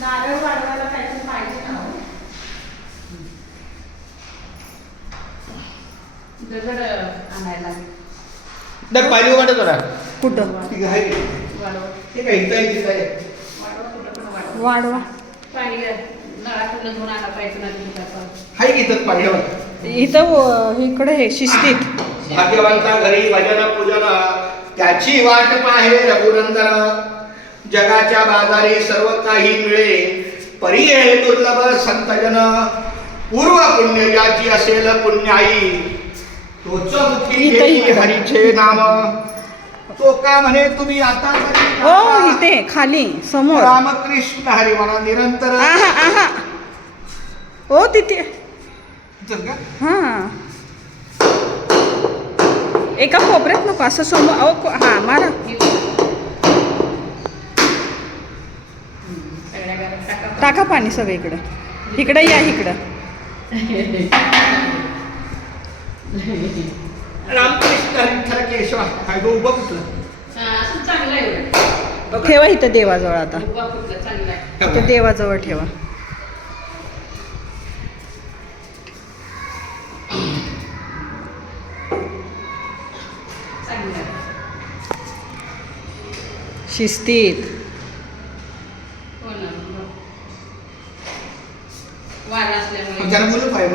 नारळ वाढवायला काहीतरी पाहिजे ना हो. दगड आणायला दर पाहिजे वाटत जरा कुठं ती आहे वाढवा ते काय इथं आहे तिथं आहे वाढवा कुठं पण वाढवा. वाढवा पाणी नळातून धुवून आला पाहिजे ना तिथं. आहे की इथं पाहिजे इथं इकडे हे शिस्तीत भाग्यवंता घरी भजन पूजन त्याची वाट पाहे रघुनंदन जगाच्या बाजारी सर्व काही मिळे परी हे दुर्लभ संतजन पूर्व पुण्य ज्याची असेल पुण्याई तोच मुखी इथं- घेई इथं. हरीचे नाम तो का म्हणे तुम्ही आता हो इथे खाली समोर रामकृष्ण हरी म्हणा निरंतर आहा आहा ओ तिथे इथंच का? हा एका कोपऱ्यात नको असं समोर अहो हा मारा सगळ्या घरात टाका. टाका पाणी सगळीकडं इकडं या इकडं रामकृष्ण हरी केशवा काय गो उभं कुठलं असं चांगलं आहे एवढं. ठेवा इथं देवाजवळ आता उभा कुठलं चांगलं आहे. इथं देवाजवळ ठेवा चांगलं आहे. शिस्तीत हो ना. वार असल्यामुळे जरा बोलू पाहिजे